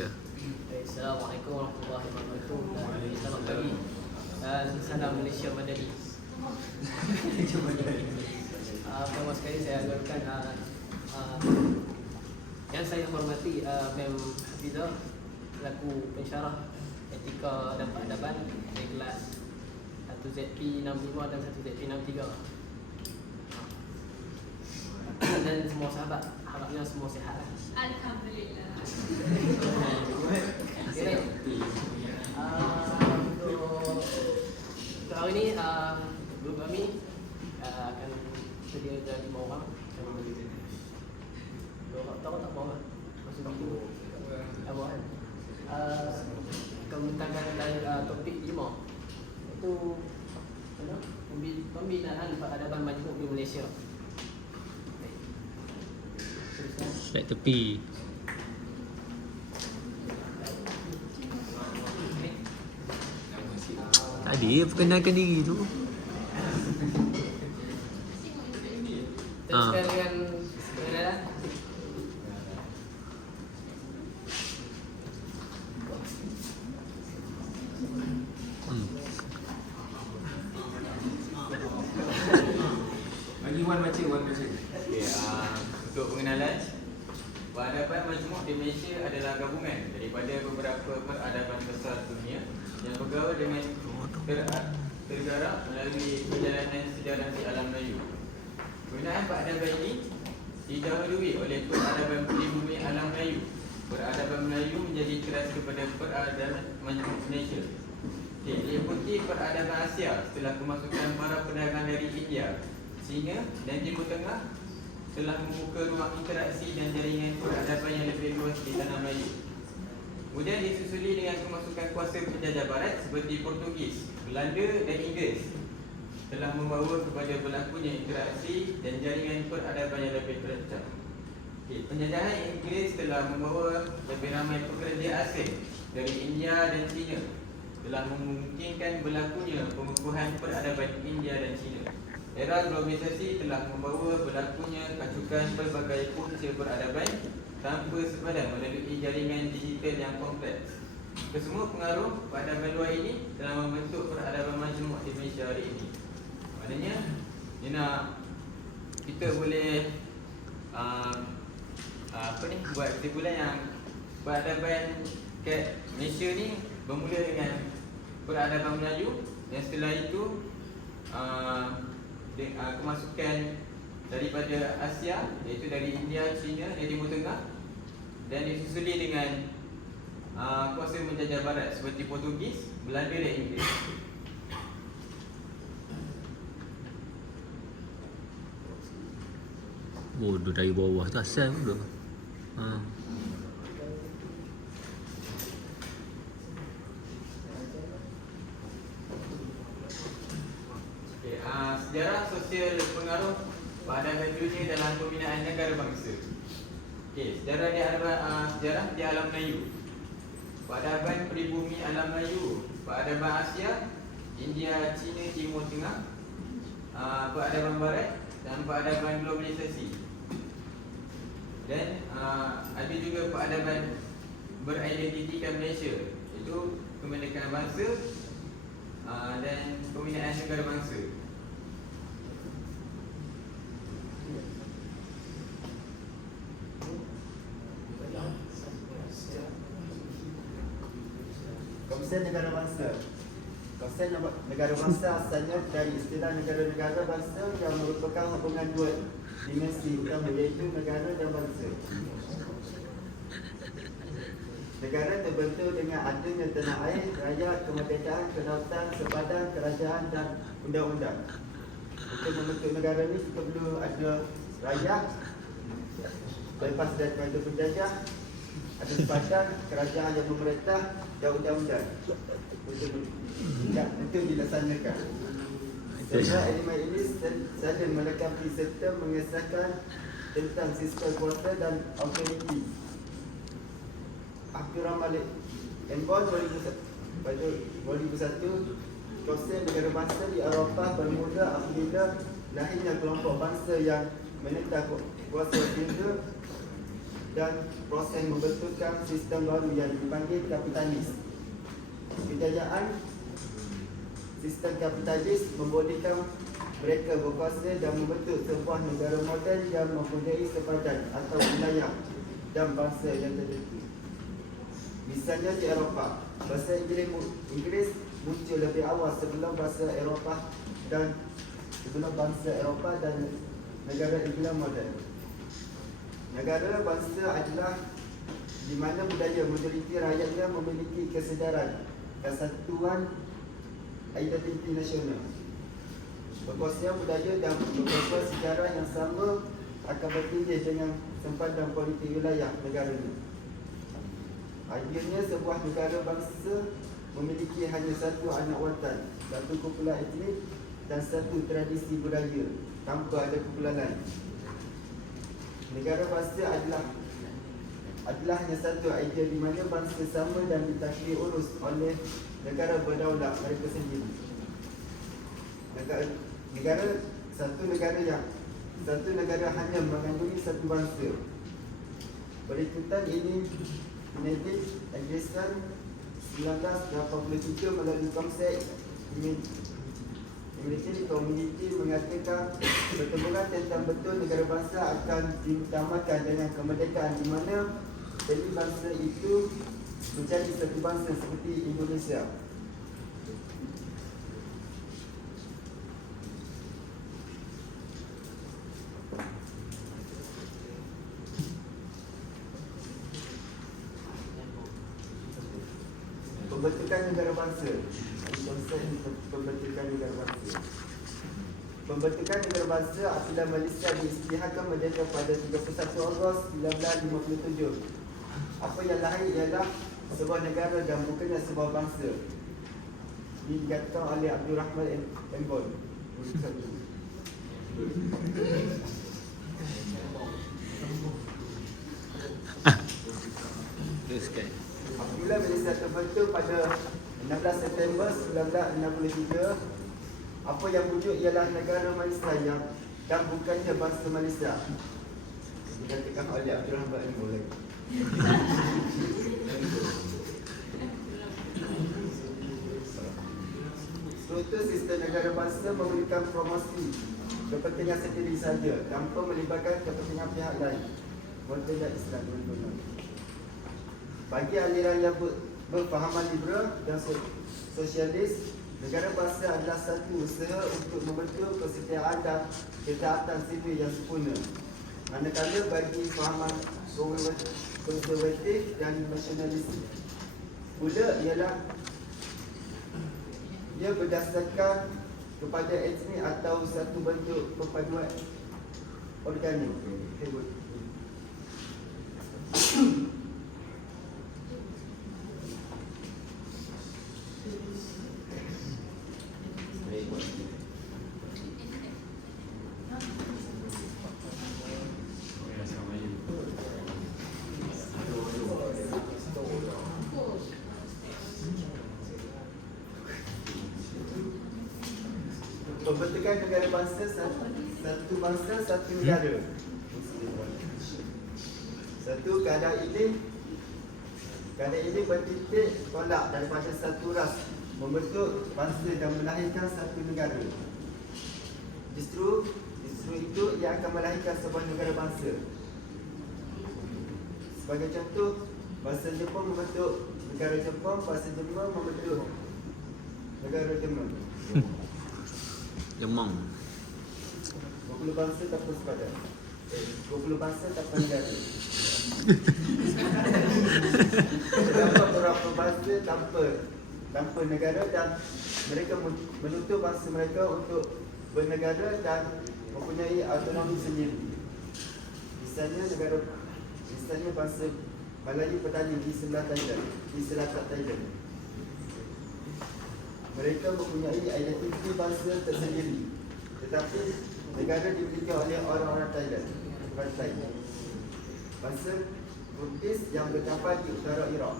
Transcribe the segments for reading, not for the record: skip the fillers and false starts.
Ya. Assalamualaikum warahmatullahi wabarakatuh. Selamat pagi. Salam Malaysia Madani. Pertama sekali saya agarkan yang saya hormati Mem Hafizah selaku pensyarah etika dan peradaban dari kelas 1ZP65 dan 1ZP63. Dan semua sahabat, harapnya semua sihat. Alhamdulillah. Okay. Untuk hari ini grup kami akan terdiri dari 5 orang. Tahu tak mau kan? Masuk video apa kan? Akan membentangkan tentang topik 5 iaitu pembinaan peradaban majmuk di Malaysia. Baik tepi. Tadi perkenalkan diri tu. Teruskan dengan pengenalan. Bagi Wan baca. Okay, untuk pengenalan, peradaban majmuk di Malaysia adalah gabungan daripada beberapa peradaban besar dunia yang bergaul dengan tergarap melalui perjalanan sejarah di alam Melayu. Penggunaan peradaban ini didahului oleh peradaban pribumi alam Melayu. Peradaban Melayu menjadi keras kepada peradaban majmuk Malaysia. Diikuti peradaban Asia setelah kemasukan para pedagang dari India, China dan Timur Tengah telah membuka ruang interaksi dan jaringan peradaban yang lebih luas di tanah Melayu. Kemudian disusuli dengan kemasukan kuasa penjajah barat seperti Portugis, Belanda dan Inggeris telah membawa kepada berlakunya interaksi dan jaringan peradaban yang lebih terancam. Penjajahan Inggeris telah membawa lebih ramai pekerja asing dari India dan China, telah memungkinkan berlakunya pengukuhan peradaban India dan China. Era globalisasi telah membawa berlakunya kacukan pelbagai punca peradaban tanpa sepadan melalui jaringan digital yang kompleks. Kesemua pengaruh peradaban luar ini telah membentuk peradaban majmuk di Malaysia hari ini. Maknanya, kita boleh buat kesimpulan yang peradaban kat Malaysia ni bermula dengan peradaban Melayu, dan setelah itu kemasukan daripada Asia, iaitu dari India, China dan Timur Tengah, dan disusuli dengan kuasa menjajah barat seperti Portugis, Belanda dan Inggeris. Bodoh dari bawah tu asal bodoh. Sejarah sosial pengaruh peradaban dunia dalam pembinaan negara bangsa. Sejarah di alam Melayu. Peradaban pribumi alam Melayu, peradaban Asia, India, China, Timur Tengah, peradaban barat dan peradaban globalisasi. Dan ada juga peradaban beridentitikan Malaysia, iaitu kemerdekaan bangsa dan pembinaan negara bangsa. Konsep negara bangsa. Konsep negara bangsa asalnya dari istilah negara-negara bangsa yang merupakan hubungan dua dimensi utama, iaitu negara dan bangsa. Negara terbentuk dengan adanya tanah air, rakyat, kemerdekaan, kedaulatan, sepadan, kerajaan dan undang-undang. Untuk membentuk negara ini kita perlu ada rakyat, bebas daripada penjajah, ada sepadan, kerajaan yang memerintah dan undang-undang untuk dilaksanakan. Semua elemen ini saling melengkapi serta mengesahkan tentang sistem kuasa dan autoriti. Abdurrahman Malik Embon 2001, konsep negara bangsa di Eropah bermula apabila lahirnya kelompok bangsa yang menentang kuasa Belanda dan proses membentukkan sistem baru yang dipanggil kapitalis. Kejayaan sistem kapitalis membolehkan mereka berkuasa dan membentuk sebuah negara moden yang mempunyai sepadan atau wilayah dan bangsa yang tertentu. Misalnya di Eropah, bahasa Inggeris muncul lebih awal sebelum bahasa Eropah dan negara Inggeris moden. Negara bangsa adalah di mana budaya majoriti rakyatnya memiliki kesedaran kesatuan identiti nasional. Berkuasa budaya dan berkuasa sejarah yang sama akan bertindih dengan sempadan politik wilayah negara ini. Akhirnya sebuah negara bangsa memiliki hanya satu anak watan, satu kumpulan etnik dan satu tradisi budaya tanpa ada kumpulan lain. Negara bangsa adalah hanya satu idea di mana bangsa sama dan ditakdir urus oleh negara berdaulat mereka sendiri. Satu negara hanya mengandungi satu bangsa. Perikutan ini menerbit Agreement 1987 melalui konsep Military Community mengatakan pertempuran tentang betul negara bangsa akan diutamakan dengan kemerdekaan di mana jadi bangsa itu menjadi satu bangsa seperti Indonesia. Pembentukan negara bangsa. Konsep pembentukan negara bangsa. Pembentukan negara bangsa apabila Malaysia diisytiharkan merdeka pada 31 Ogos 1957. Apa yang lahir ialah sebuah negara dan bukannya sebuah bangsa. Dikatakan oleh Abdul Rahman Embol. Apabila Malaysia terbentuk pada 16 September 1963, apa yang wujud ialah negara Malaysia yang dan bukannya bangsa Malaysia. Dikatakan oleh Abdul Rahman Embol. Struktur sistem negara bangsa memberikan promosi kepentingan sendiri saja tanpa melibatkan kepentingan pihak lain. Contohnya Islam tuan-tuan. Bagi aliran yang berfahaman liberal dan sosialis, negara bangsa adalah satu usaha untuk membentuk kesetiaan dan ketaatan sivil yang sempurna. Manakala bagi fahaman konservatif dan nasionalis pula ialah ia berdasarkan kepada etnik atau satu bentuk perpaduan organik. Pembentukan negara bangsa, satu bangsa, satu negara. Satu keadaan ini bertitik tolak daripada satu ras membentuk bangsa dan melahirkan satu negara. Justru itu ia akan melahirkan sebuah negara bangsa. Sebagai contoh, bangsa Jepun membentuk negara Jepun, bangsa Jerman membentuk negara Jerman. Jemang. 20 bangsa tanpa sepadan. 20 bangsa tanpa negara. Terdapat beberapa bangsa tanpa negara dan mereka menuntut bangsa mereka untuk bernegara dan mempunyai autonomi sendiri. Misalnya bangsa Melayu petani di sebelah Thailand, di selatan Thailand. Mereka mempunyai identiti bangsa tersendiri, tetapi negara dimiliki oleh orang-orang Thailand, bukan Thailand. Bangsa Kurdish yang bertempat di utara Iraq.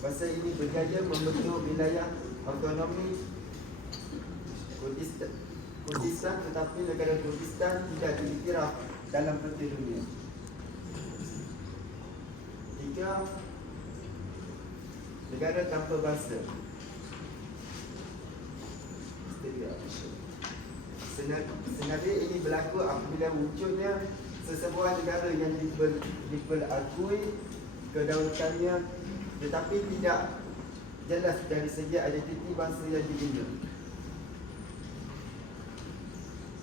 Bangsa ini berjaya membentuk wilayah autonomi Kurdistan, tetapi negara Kurdistan tidak diiktiraf dalam peta dunia. ketiga, negara tanpa bahasa. Senario ini berlaku apabila wujudnya sesebuah negara yang diperakui kedaulatannya tetapi tidak jelas dari segi identiti bangsa yang dibina.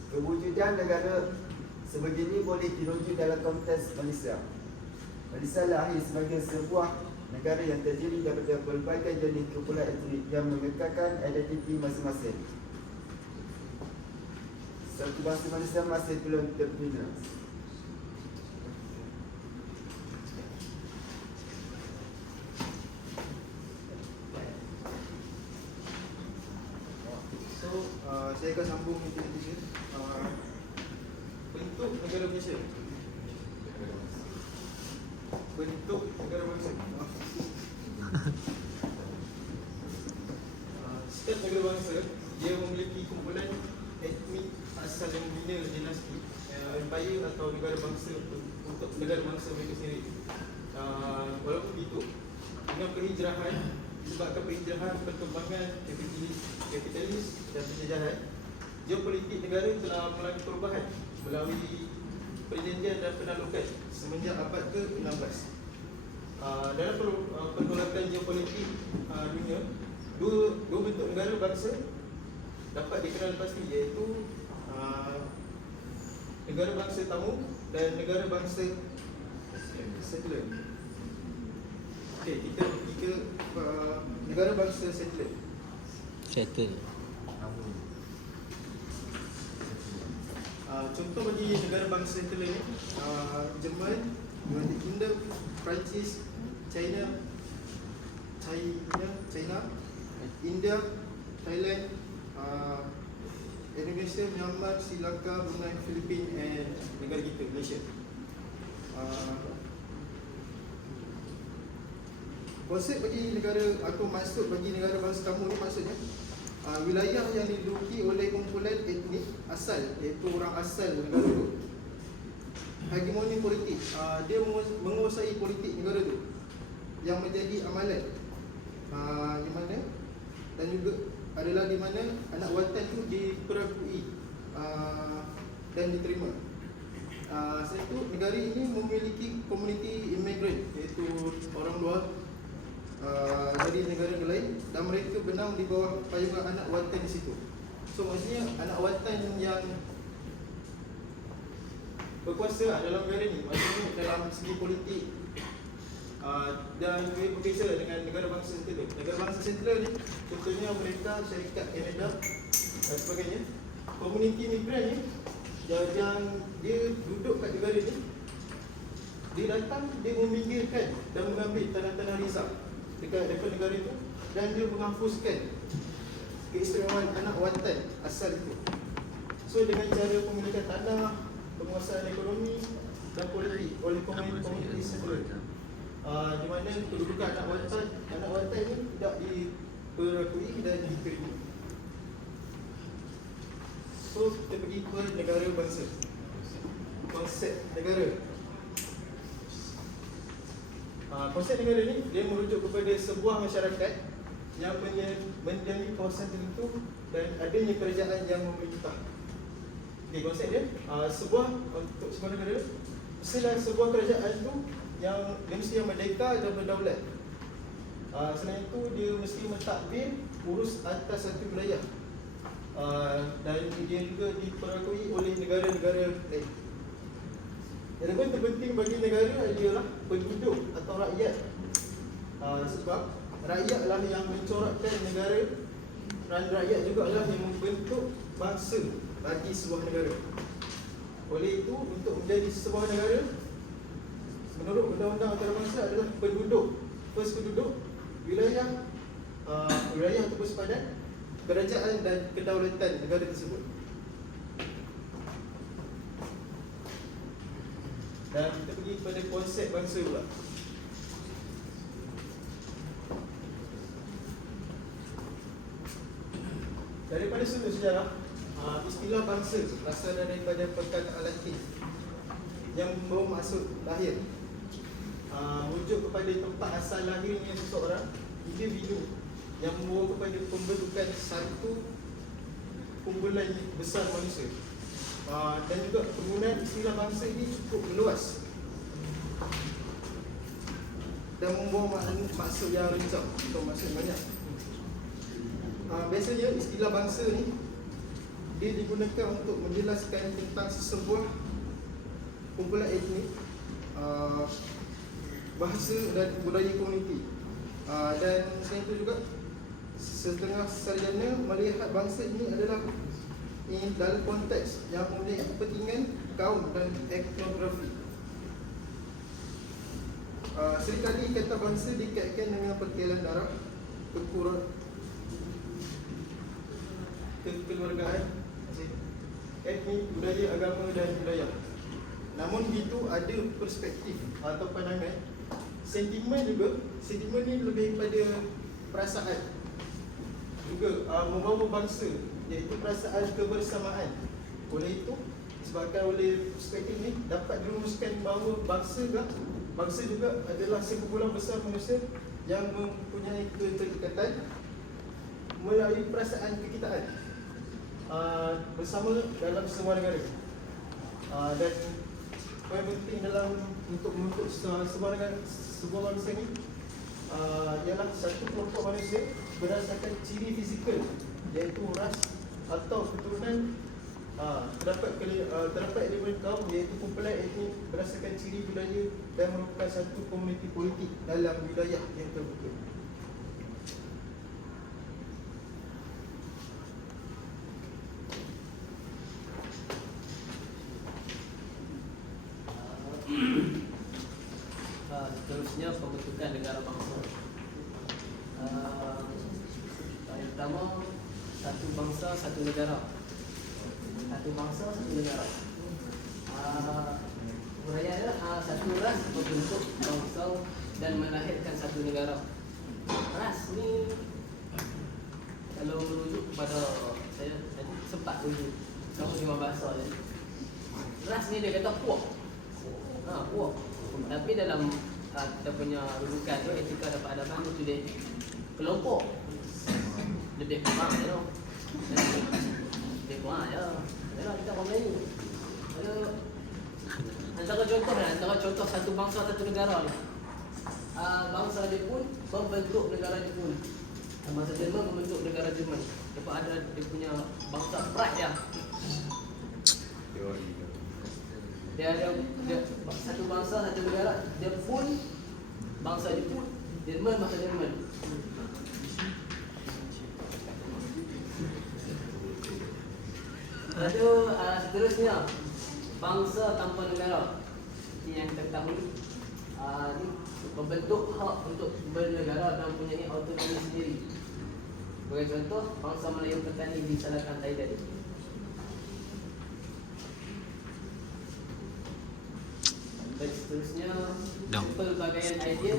Kewujudan negara sebegini boleh dirujuk dalam konteks Malaysia. Malaysia lahir sebagai sebuah negara yang terdiri daripada pelbagai jenis kumpulan etnik yang mengekalkan identiti masing-masing. Satu bangsa Malaysia masih belum terbina. Saya akan sambung Indonesia. Bentuk negara Malaysia. Bentuk negara bangsa. Setiap negara bangsa dia memiliki kumpulan etnik asal yang membina dinasti, empire atau negara bangsa untuk negara bangsa mereka sendiri. Walaupun begitu, dengan perhijrahan, disebabkan perhijrahan, perkembangan kapitalis dan penjajahan, geopolitik negara telah mengalami perubahan melalui perjanjian dan penaklukan semenjak abad ke-16. Dalam pergolakan geopolitik dunia, dua bentuk negara bangsa dapat dikenal pasti, iaitu negara bangsa tamu dan negara bangsa settler. Okey, kita negara bangsa settler. Settle. Contoh bagi negara bangsa settler ni, Jerman, United Kingdom, Perancis, China, India, Thailand, Indonesia, Myanmar, Sri Lanka, Brunei, Filipina dan negara kita, Malaysia. Konsep bagi negara, atau maksud bagi negara bangsa tamu ni maksudnya wilayah yang diduduki oleh kumpulan etnik asal, iaitu orang asal negara itu. Hegemoni politik, dia menguasai politik negara itu yang menjadi amalan di mana, dan juga adalah di mana anak watan itu diperakui dan diterima. Selain itu, negara ini memiliki komuniti imigran, iaitu orang luar dari negara lain, dan mereka benam di bawah payungan anak watan di situ. So maksudnya anak watan yang berkuasa dalam negara ni, maksudnya dalam segi politik dan juga berbeza dengan negara bangsa settler. Negara bangsa settler ni, contohnya Amerika, Syarikat Kanada dan sebagainya, komuniti migran ni yang dia duduk kat negara ni, dia datang, dia meminggirkan dan mengambil tanah-tanah rizal dekat negara itu, dan dia menghapuskan keistimewaan anak watan asal itu. So dengan cara pemilikan tanah, penguasaan ekonomi dan politik oleh komuniti settler, di mana kedudukan anak watan ini tidak diperakui dan diterima. So kita pergi ke negara bangsa. Konsep negara. Konsep negara ni dia merujuk kepada sebuah masyarakat yang mendiami kawasan tertentu dan adanya kerajaan yang memerintah. Okay, konsep dia untuk sebuah negara, mestilah sebuah kerajaan tu yang dia mesti yang merdeka dan berdaulat. Selain itu, dia mesti mentadbir urus atas satu wilayah, dan dia juga diperakui oleh negara-negara lain. Yang terpenting bagi negara adalah penduduk atau rakyat, sebab rakyatlah yang mencorakkan negara, dan rakyat juga adalah yang membentuk bangsa bagi sebuah negara. Oleh itu, untuk menjadi sebuah negara, menurut undang-undang antarabangsa adalah penduduk, wilayah atau sepadan, kerajaan dan kedaulatan negara tersebut. Dan kita pergi kepada konsep bangsa pula. Daripada sudut sejarah, istilah bangsa berasal daripada perkataan Latin yang membawa maksud lahir. merujuk kepada tempat asal lahirnya seseorang, individu yang membawa kepada pembentukan satu kumpulan besar manusia. Dan juga penggunaan istilah bangsa ini cukup meluas dan membawa maksud yang rincang atau maksud banyak. Biasanya istilah bangsa ni dia digunakan untuk menjelaskan tentang sebuah kumpulan etnik, bahasa dan budaya komuniti. Dan selain itu juga setengah sarjana melihat bangsa ini adalah dalam konteks yang mempunyai kepentingan kaum dan etnografi. Seringkali kata bangsa dikaitkan dengan perkelan darah, kekeluargaan, etnik, budaya, agama dan wilayah. Namun begitu ada perspektif atau pandangan sentimen juga. Sentimen ni lebih pada perasaan juga membawa bangsa, iaitu perasaan kebersamaan. Oleh itu, disebabkan oleh perspektif ni dapat dirumuskan bahawa bangsa juga adalah sekumpulan besar manusia yang mempunyai keterikatan melalui perasaan kekitaan bersama dalam sebuah negara. Dan poin penting dalam untuk membentuk sebuah negara, sebuah bangsa ni ialah satu kelompok manusia berdasarkan ciri fizikal, iaitu ras atau keturunan. Terdapat elemen kaum, iaitu kumpulan etnik berdasarkan ciri budaya dan merupakan satu komuniti politik dalam wilayah yang terbuka. Seterusnya pembentukan negara bangsa. Paling pertama, satu bangsa satu negara. Satu bangsa satu negara. Uraian satu ras membentuk bangsa dan melahirkan satu negara. Ras ni kalau merujuk kepada saya tadi sempat rujuk sama lima bahasa je. Ras ni dia kata puak. Puak. Tapi dalam kita punya rujukan tu, etika dan peradaban tu dia kelompok. Lebih kurang je tu. Lebih kurang je. Yalah, kita orang Melayu. Antara contoh satu bangsa satu negara ni. Bangsa Jepun membentuk negara Jepun. Bangsa Jerman membentuk negara Jerman. Lepas ada dia punya bangsa pride dia. Dia satu bangsa satu negara. Jepun bangsa Jepun, Jerman bangsa Jerman. Ada seterusnya bangsa tanpa negara. Ini yang kita ketahui. Ini membentuk hak untuk bernegara dan mempunyai autonomi sendiri. Sebagai contoh, bangsa Melayu Petani di Selatan Thailand. Dan seterusnya pelbagaian idea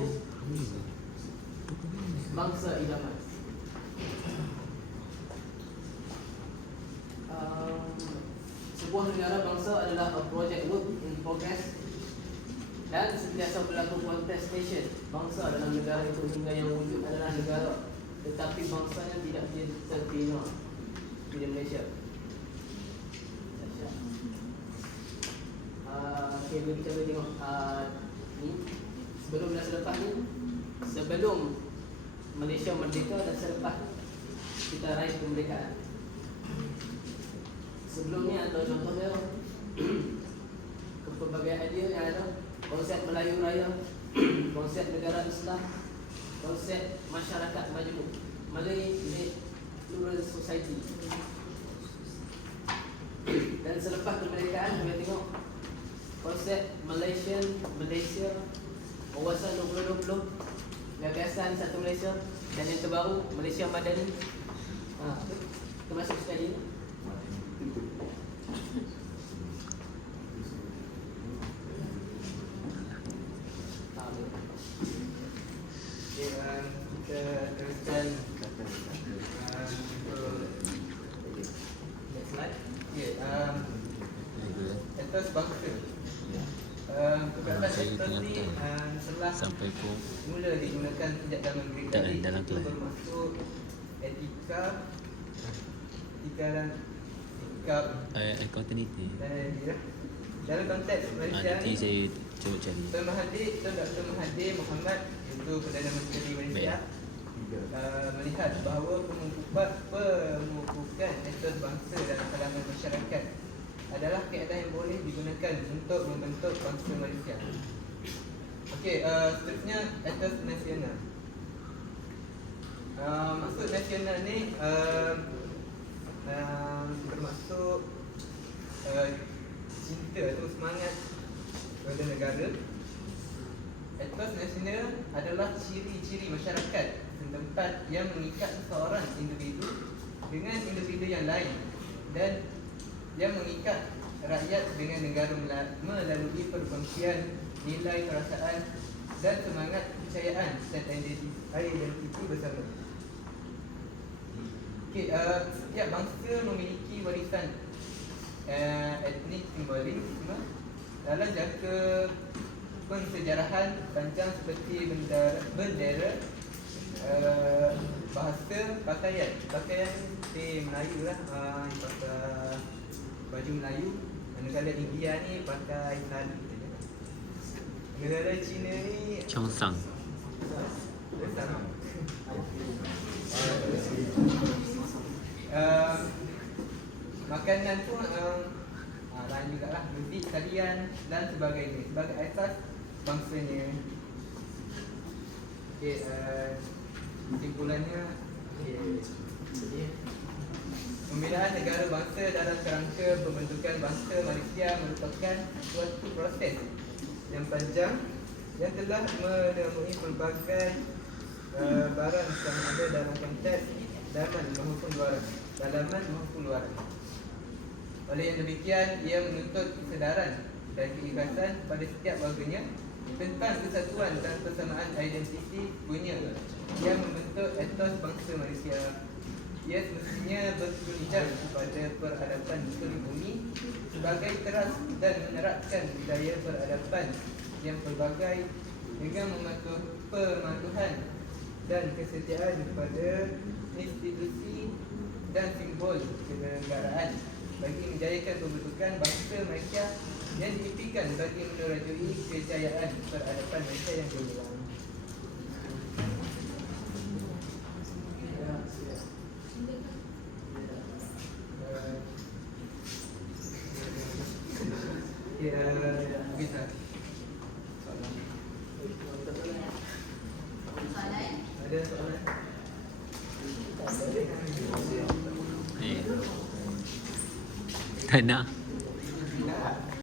bangsa idaman. Sebuah negara bangsa adalah a project work in progress dan sentiasa berlaku contestation bangsa dalam negara itu hingga yang wujud adalah negara, tetapi bangsanya tidak terbina di Malaysia. Okay, kita boleh tengok ni sebelum dan selepas ni, sebelum Malaysia merdeka dan selepas kita raih kemerdekaan. Sebelum ni antara contohnya pelbagai idea yang ada, konsep Melayu Raya, konsep negara Islam, konsep masyarakat majmuk, Malay Plural Society. Dan selepas kemerdekaan kita tengok konsep Malaysia, wawasan 2020, gagasan satu Malaysia, dan yang terbaru Malaysia Madani. Termasuk sekali ni. Kita teruskan next slide. Atas bangsa. Perkataan saya etos tengah ni telah sampai pun mula digunakan sejak zaman Greek tadi. dalam Itu kelas. bermaksud etika dan sikap continuity. dalam konteks Malaysia Nanti ni. saya cuba cari. Tuan Dr. Mahathir Mohamad, iaitu Perdana Menteri Malaysia, melihat bahawa pemupukan etos bangsa dalam kalangan masyarakat adalah kaedah yang boleh digunakan untuk membentuk bangsa Malaysia. Okey, seterusnya etos nasional. Maksud nasional ni bermaksud cinta atau semangat kepada negara. Etos nasional adalah ciri-ciri masyarakat setempat yang mengikat seseorang individu dengan individu yang lain dan yang mengikat rakyat dengan negara melalui perkongsian nilai perasaan dan semangat kepercayaan dan identiti bersama. Okay, setiap bangsa memiliki warisan etnik simbolisme dalam jangka pensejarahan panjang seperti bendera, bahasa, pakaian seperti Melayu lah, pakai baju Melayu. Negara India ni pakai sari. Negara China ni Cheongsam. sama. Makanan pun lain jugalah, muzik, tarian dan sebagainya sebagai asas bangsanya. Okey, kesimpulannya, pembinaan negara bangsa dalam kerangka pembentukan bangsa Malaysia merupakan suatu proses yang panjang yang telah menemui pelbagai barang yang ada dalam konteks dalaman maupun luaran. Oleh yang demikian, ia menuntut kesedaran dan keikhlasan pada setiap warganya tentang kesatuan dan persamaan identiti punya yang membentuk etos bangsa Malaysia. Ia semestinya bertunjang kepada peradaban bumi bumi sebagai teras dan menerapkan budaya peradaban yang pelbagai dengan pematuhan dan kesetiaan kepada institusi dan simbol kenegaraan bagi menjayakan pembentukan bangsa Malaysia yang diimpikan bagi menerajui kejayaan peradaban Malaysia yang gemilang. Bisa. Ada soalan? Tak nak.